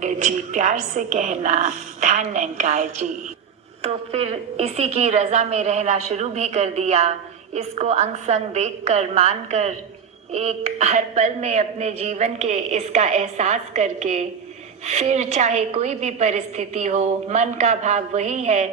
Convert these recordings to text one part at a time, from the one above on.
जी प्यार से कहना धन निकाय जी। तो फिर इसी की रजा में रहना शुरू भी कर दिया। इसको अंग संग देख कर मान कर एक हर पल में अपने जीवन के इसका एहसास करके फिर चाहे कोई भी परिस्थिति हो, मन का भाव वही है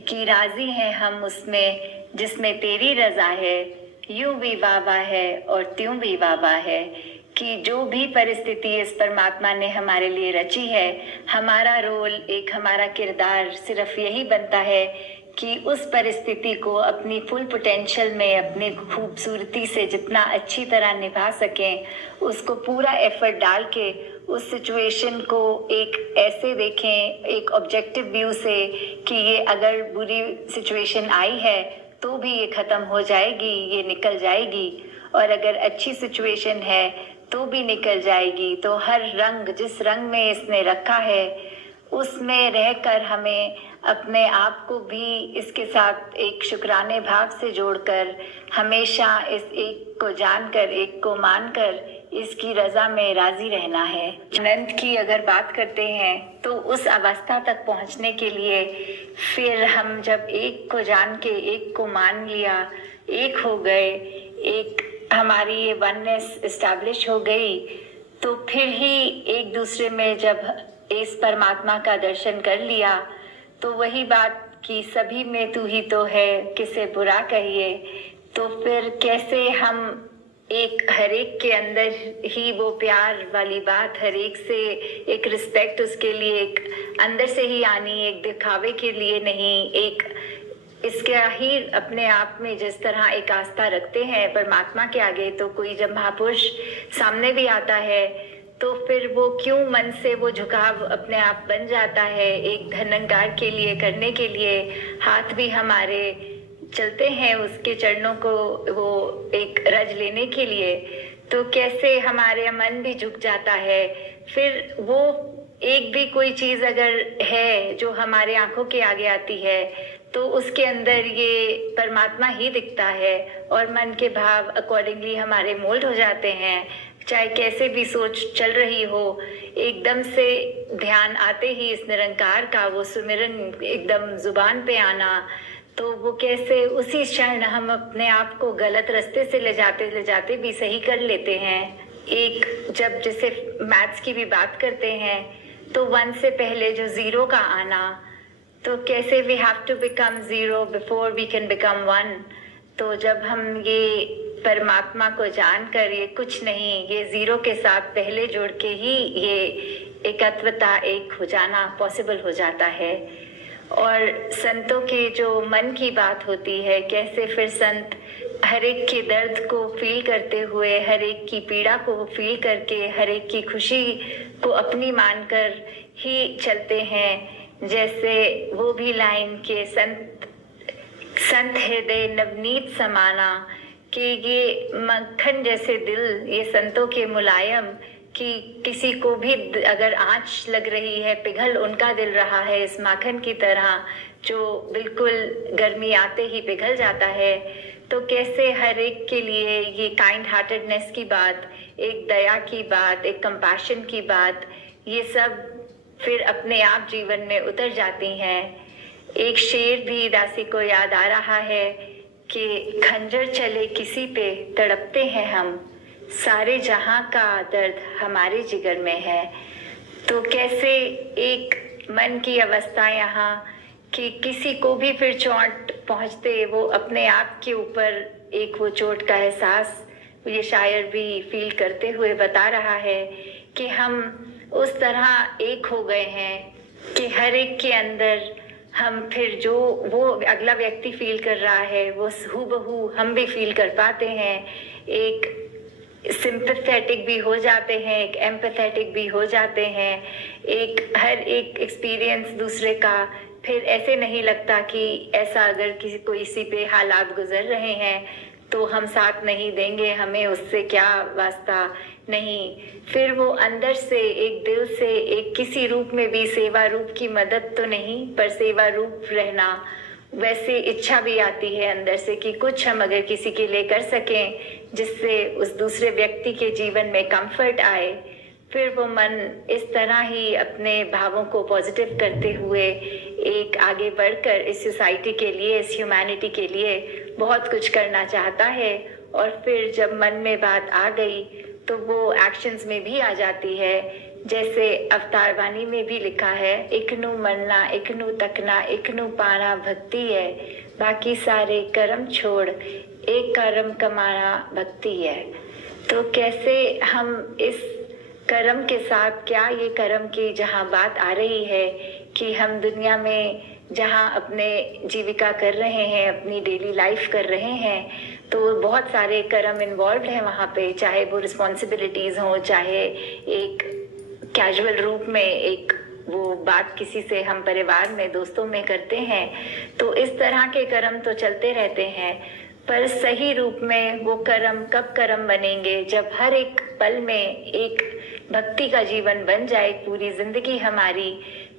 कि राजी हैं हम उसमें जिसमें तेरी रजा है। यूं भी वाह है और त्यों भी वाह है कि जो भी परिस्थिति इस परमात्मा ने हमारे लिए रची है, हमारा रोल, एक हमारा किरदार सिर्फ यही बनता है कि उस परिस्थिति को अपनी फुल पोटेंशियल में अपनी खूबसूरती से जितना अच्छी तरह निभा सकें, उसको पूरा एफर्ट डाल के उस सिचुएशन को एक ऐसे देखें, एक ऑब्जेक्टिव व्यू से कि ये अगर बुरी सिचुएशन आई है तो भी ये ख़त्म हो जाएगी, ये निकल जाएगी, और अगर अच्छी सिचुएशन है तो भी निकल जाएगी। तो हर रंग जिस रंग में इसने रखा है उसमें रहकर हमें अपने आप को भी इसके साथ एक शुक्राने भाव से जोड़कर हमेशा इस एक को जानकर, एक को मानकर इसकी रजा में राजी रहना है। आनंद की अगर बात करते हैं तो उस अवस्था तक पहुंचने के लिए फिर हम जब एक को जान के, एक को मान लिया, एक हो गए, एक हमारी ये वननेस एस्टैब्लिश हो गई, तो फिर ही एक दूसरे में जब इस परमात्मा का दर्शन कर लिया तो वही बात कि सभी में तू ही तो है, किसे बुरा कहिए। तो फिर कैसे हम एक हर एक के अंदर ही वो प्यार वाली बात, हर एक से एक रिस्पेक्ट उसके लिए एक अंदर से ही आनी, एक दिखावे के लिए नहीं, एक इसका ही अपने आप में जिस तरह एक आस्था रखते हैं परमात्मा के आगे, तो कोई जब महापुरुष सामने भी आता है तो फिर वो क्यों मन से वो झुकाव अपने आप बन जाता है एक धनंकार के लिए, करने के लिए। हाथ भी हमारे चलते हैं उसके चरणों को वो एक रज लेने के लिए, तो कैसे हमारे मन भी झुक जाता है। फिर वो एक भी कोई चीज़ अगर है जो हमारे आंखों के आगे आती है तो उसके अंदर ये परमात्मा ही दिखता है और मन के भाव अकॉर्डिंगली हमारे मोल्ड हो जाते हैं। चाहे कैसे भी सोच चल रही हो, एकदम से ध्यान आते ही इस निरंकार का वो सुमिरन एकदम जुबान पे आना, तो वो कैसे उसी क्षण हम अपने आप को गलत रास्ते से ले जाते भी सही कर लेते हैं। एक जब जैसे मैथ्स की भी बात करते हैं तो 1 से पहले जो 0 का आना, तो कैसे we have to become 0 before we can become 1। तो जब हम ये परमात्मा को जानकर ये कुछ नहीं, ये 0 के साथ पहले जोड़ के ही ये एकत्वता, एक हो जाना पॉसिबल हो जाता है। और संतों के जो मन की बात होती है, कैसे फिर संत हर एक के दर्द को फील करते हुए, हर एक की पीड़ा को फील करके, हर एक की खुशी को अपनी मानकर ही चलते हैं। जैसे वो भी लाइन के संत हृदय नवनीत समाना, कि ये मक्खन जैसे दिल, ये संतों के मुलायम, कि किसी को भी अगर आँच लग रही है, पिघल उनका दिल रहा है इस माखन की तरह जो बिल्कुल गर्मी आते ही पिघल जाता है। तो कैसे हर एक के लिए ये काइंड हार्टेडनेस की बात, एक दया की बात, एक कंपैशन की बात, ये सब फिर अपने आप जीवन में उतर जाती हैं। एक शेर भी दासी को याद आ रहा है कि खंजर चले किसी पे तड़पते हैं हम, सारे जहां का दर्द हमारे जिगर में है। तो कैसे एक मन की अवस्था यहाँ कि किसी को भी फिर चोट पहुँचते वो अपने आप के ऊपर एक वो चोट का एहसास ये शायर भी फील करते हुए बता रहा है कि हम उस तरह एक हो गए हैं कि हर एक के अंदर हम फिर जो वो अगला व्यक्ति फील कर रहा है वो हूबहू हम भी फील कर पाते हैं। एक सिंपैथेटिक भी हो जाते हैं, एक एम्पैथेटिक भी हो जाते हैं। एक हर एक एक्सपीरियंस दूसरे का फिर ऐसे नहीं लगता कि ऐसा अगर किसी पे हालात गुजर रहे हैं तो हम साथ नहीं देंगे, हमें उससे क्या वास्ता नहीं। फिर वो अंदर से एक दिल से एक किसी रूप में भी सेवा रूप की मदद तो नहीं पर सेवा रूप रहना, वैसे इच्छा भी आती है अंदर से कि कुछ हम अगर किसी के लिए कर सकें जिससे उस दूसरे व्यक्ति के जीवन में कंफर्ट आए, फिर वो मन इस तरह ही अपने भावों को पॉजिटिव करते हुए एक आगे बढ़कर इस सोसाइटी के लिए, इस ह्यूमैनिटी के लिए बहुत कुछ करना चाहता है। और फिर जब मन में बात आ गई तो वो एक्शंस में भी आ जाती है। जैसे अवतार वाणी में भी लिखा है, इकनू मरना इकनू तकना इकनू पाना भक्ति है, बाकी सारे कर्म छोड़ एक कर्म कमाना भक्ति है। तो कैसे हम इस कर्म के साथ, क्या ये कर्म की जहाँ बात आ रही है कि हम दुनिया में जहाँ अपने जीविका कर रहे हैं, अपनी डेली लाइफ कर रहे हैं, तो बहुत सारे कर्म इन्वॉल्व हैं वहाँ पे, चाहे वो रिस्पॉन्सिबिलिटीज़ हों, चाहे एक कैजुअल रूप में एक वो बात किसी से हम परिवार में, दोस्तों में करते हैं। तो इस तरह के कर्म तो चलते रहते हैं, पर सही रूप में वो कर्म कब कर्म बनेंगे, जब हर एक पल में एक भक्ति का जीवन बन जाए, पूरी जिंदगी हमारी।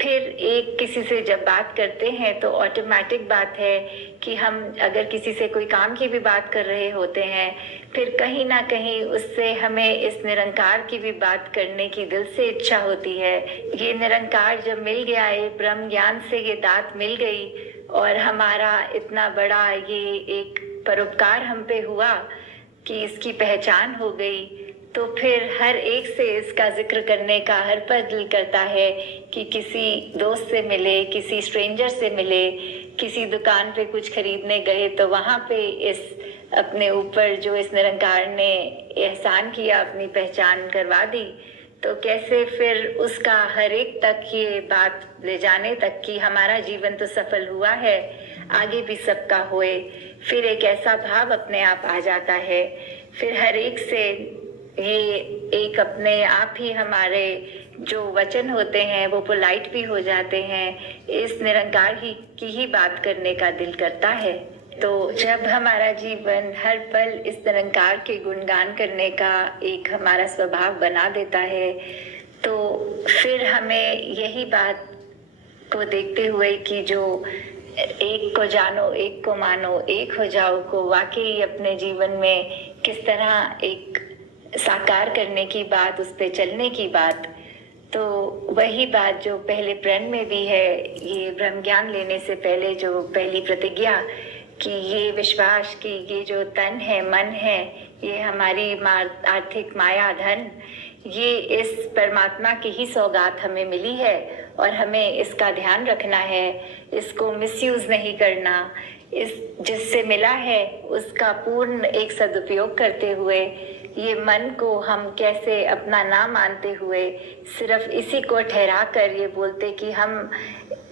फिर एक किसी से जब बात करते हैं तो ऑटोमेटिक बात है कि हम अगर किसी से कोई काम की भी बात कर रहे होते हैं, फिर कहीं ना कहीं उससे हमें इस निरंकार की भी बात करने की दिल से इच्छा होती है। ये निरंकार जब मिल गया है, ब्रह्म ज्ञान से ये दात मिल गई और हमारा इतना बड़ा ये एक परोपकार हम पे हुआ कि इसकी पहचान हो गई, तो फिर हर एक से इसका जिक्र करने का हर पल दिल करता है कि किसी दोस्त से मिले, किसी स्ट्रेंजर से मिले, किसी दुकान पे कुछ खरीदने गए तो वहाँ पे इस अपने ऊपर जो इस निरंकार ने एहसान किया, अपनी पहचान करवा दी, तो कैसे फिर उसका हर एक तक ये बात ले जाने तक कि हमारा जीवन तो सफल हुआ है, आगे भी सबका होए, फिर एक ऐसा भाव अपने आप आ जाता है। फिर हर एक से ये एक अपने आप ही हमारे जो वचन होते हैं वो पोलाइट भी हो जाते हैं, इस निरंकार की ही बात करने का दिल करता है। तो जब हमारा जीवन हर पल इस निरंकार के गुणगान करने का एक हमारा स्वभाव बना देता है, तो फिर हमें यही बात को देखते हुए कि जो एक को जानो एक को मानो एक हो जाओ को वाकई अपने जीवन में किस तरह एक साकार करने की बात, उस पे चलने की बात, तो वही बात जो पहले प्रण में भी है, ये ब्रह्म ज्ञान लेने से पहले जो पहली प्रतिज्ञा कि ये विश्वास कि ये जो तन है, मन है, ये हमारी आर्थिक माया धन, ये इस परमात्मा की ही सौगात हमें मिली है और हमें इसका ध्यान रखना है, इसको मिसयूज नहीं करना, इस जिससे मिला है उसका पूर्ण एक सदुपयोग करते हुए ये मन को हम कैसे अपना ना मानते हुए सिर्फ इसी को ठहरा कर ये बोलते कि हम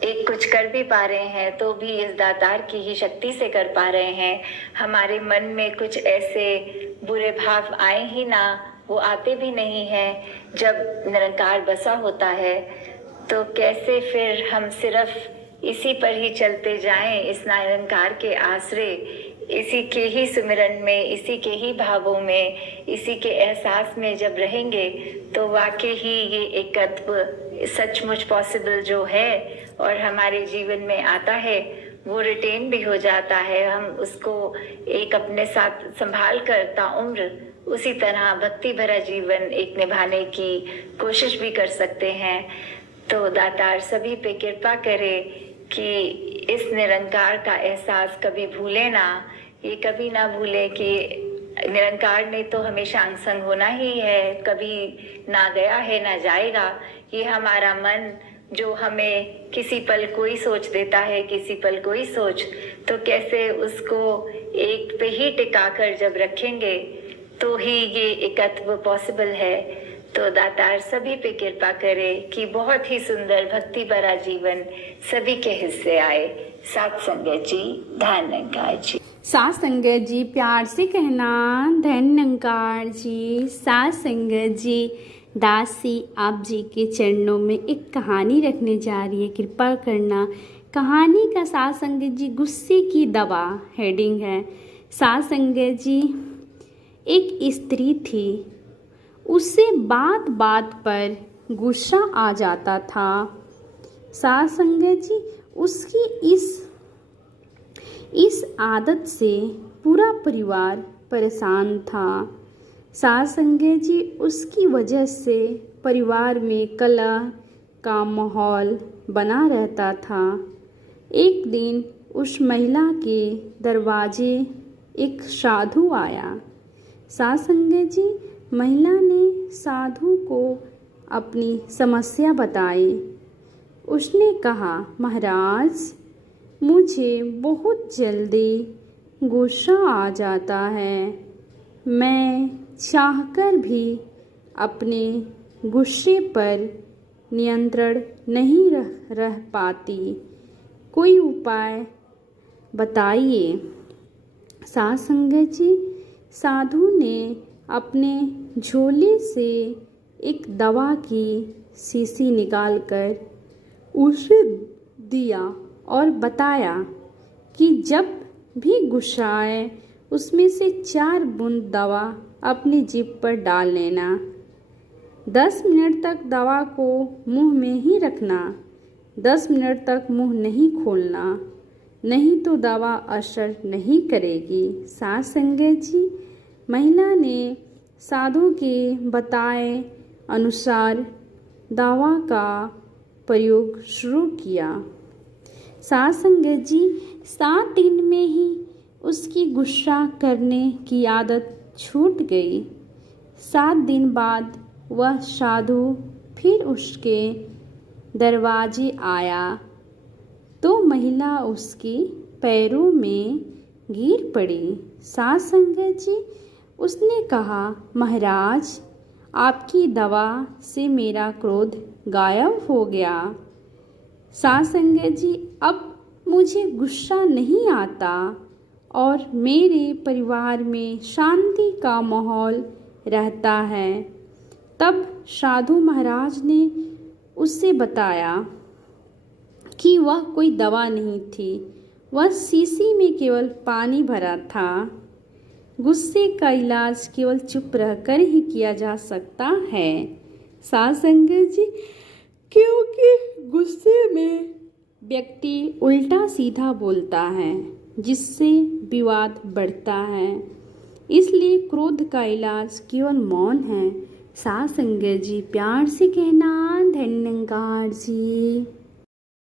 एक कुछ कर भी पा रहे हैं तो भी इस दातार की ही शक्ति से कर पा रहे हैं। हमारे मन में कुछ ऐसे बुरे भाव आए ही ना, वो आते भी नहीं हैं जब निरंकार बसा होता है। तो कैसे फिर हम सिर्फ इसी पर ही चलते जाएं, इस निरंकार के आश्रय, इसी के ही सुमिरन में, इसी के ही भावों में, इसी के एहसास में जब रहेंगे तो वाकई ही ये एकत्व सचमुच पॉसिबल जो है और हमारे जीवन में आता है वो रिटेन भी हो जाता है। हम उसको एक अपने साथ संभाल कर ताउम्र उसी तरह भक्ति भरा जीवन एक निभाने की कोशिश भी कर सकते हैं। तो दातार सभी पे कृपा करे कि इस निरंकार का एहसास कभी भूले ना, ये कभी ना भूले कि निरंकार ने तो हमेशा अंग संग होना ही है, कभी ना गया है ना जाएगा। ये हमारा मन जो हमें किसी पल कोई सोच देता है, किसी पल कोई सोच, तो कैसे उसको एक पे ही टिका कर जब रखेंगे तो ही ये एकत्व पॉसिबल है। तो दातार सभी पे कृपा करे कि बहुत ही सुंदर भक्ति भरा जीवन सभी के हिस्से आए। सात संगत जी, धन निरंकार जी। सात संगत जी प्यार से कहना धन निरंकार जी। सात संगत जी, दासी आप जी के चरणों में एक कहानी रखने जा रही है, कृपा करना। कहानी का सात संगत जी गुस्से की दवा हेडिंग है। सात संगत जी, एक स्त्री थी, उससे बात बात पर गुस्सा आ जाता था। सात संगत जी, उसकी इस आदत से पूरा परिवार परेशान था। सात संगत जी, उसकी वजह से परिवार में कलह का माहौल बना रहता था। एक दिन उस महिला के दरवाजे एक साधु आया। सासंग जी, महिला ने साधु को अपनी समस्या बताई। उसने कहा, महाराज, मुझे बहुत जल्दी गुस्सा आ जाता है। मैं चाहकर भी अपने गुस्से पर नियंत्रण नहीं रह पाती। कोई उपाय बताइए। सासंग जी, साधु ने अपने झोले से एक दवा की शीशी निकालकर उसे दिया और बताया कि जब भी गुस्सा आए उसमें से 4 बूंद दवा अपनी जीभ पर डाल लेना। 10 मिनट तक दवा को मुंह में ही रखना। 10 मिनट तक मुंह नहीं खोलना, नहीं तो दवा असर नहीं करेगी। सासंग जी, महिला ने साधु के बताए अनुसार दवा का प्रयोग शुरू किया। सासंग जी, 7 दिन में ही उसकी गुस्सा करने की आदत छूट गई। 7 दिन बाद वह साधु फिर उसके दरवाजे आया तो महिला उसके पैरों में गिर पड़ी। सासंग जी, उसने कहा, महाराज, आपकी दवा से मेरा क्रोध गायब हो गया। सासंग जी, अब मुझे गुस्सा नहीं आता और मेरे परिवार में शांति का माहौल रहता है। तब साधु महाराज ने उससे बताया कि वह कोई दवा नहीं थी, वह शीशी में केवल पानी भरा था। गुस्से का इलाज केवल चुप रहकर ही किया जा सकता है। सासंग जी, क्योंकि गुस्से में व्यक्ति उल्टा सीधा बोलता है जिससे विवाद बढ़ता है। इसलिए क्रोध का इलाज केवल मौन है। सासंग जी, प्यार से कहना। धन्यवाद जी।